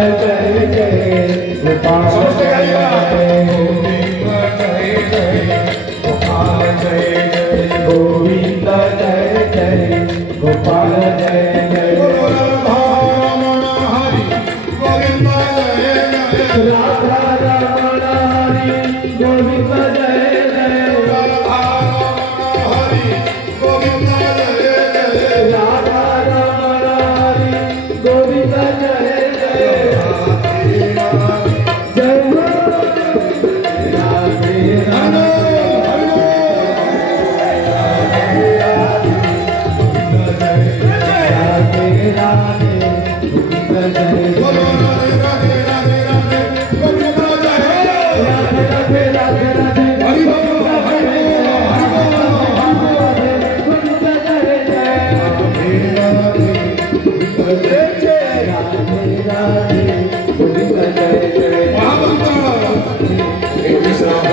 जय जय गोपाल जय जय गोविंद जय जय गोपाल जय जय रमण हरि गोविंद जय जय राधा रमण हरि गोविंद जय जय हरि गोविंद जय जय राधा रमण हरि गोविंद जय जय जय हो राधे राधे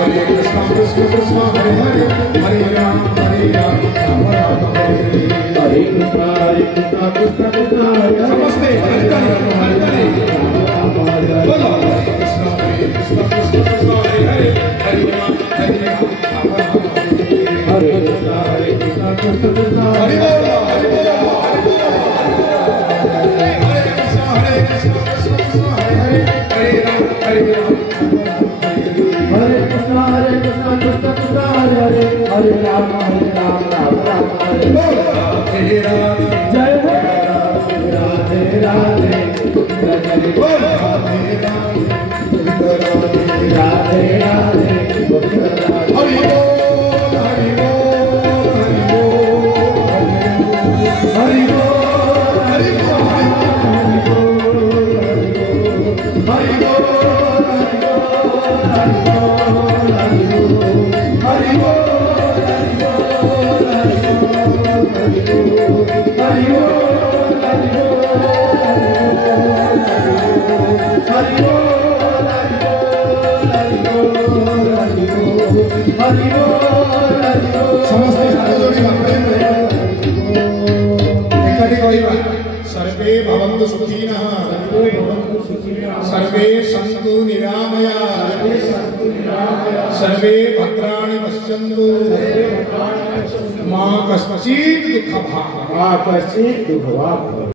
कृष्ण हरे हरे हरे राम राम राम हरे कृष्ण कृष्ण हरे नमस्ते बोलो कृष्ण कृष्ण हरे हरे हरे राम राम हरे कृष्ण कृष्ण हरे बोलो हरे बोलो हरे कृष्ण कृष्ण हरे हरे हरे राम हरे कृष्ण कृष्ण हरे हरे हरे राम राम राम हरे हरे राम जय हो राधे राधे जय बोलो हरे राम राधे राधे हरि बोल हरि बोल हरि बोल हरि समस्ते हाथ जोड़ी एकाठी कहवा सर्वे भवन्तु सुखिनः सर्वे सन्तु निरामयाः सर्वे भद्राणि पश्यन्तु मा कश्चित् दुःखभाग् दुःखभाग्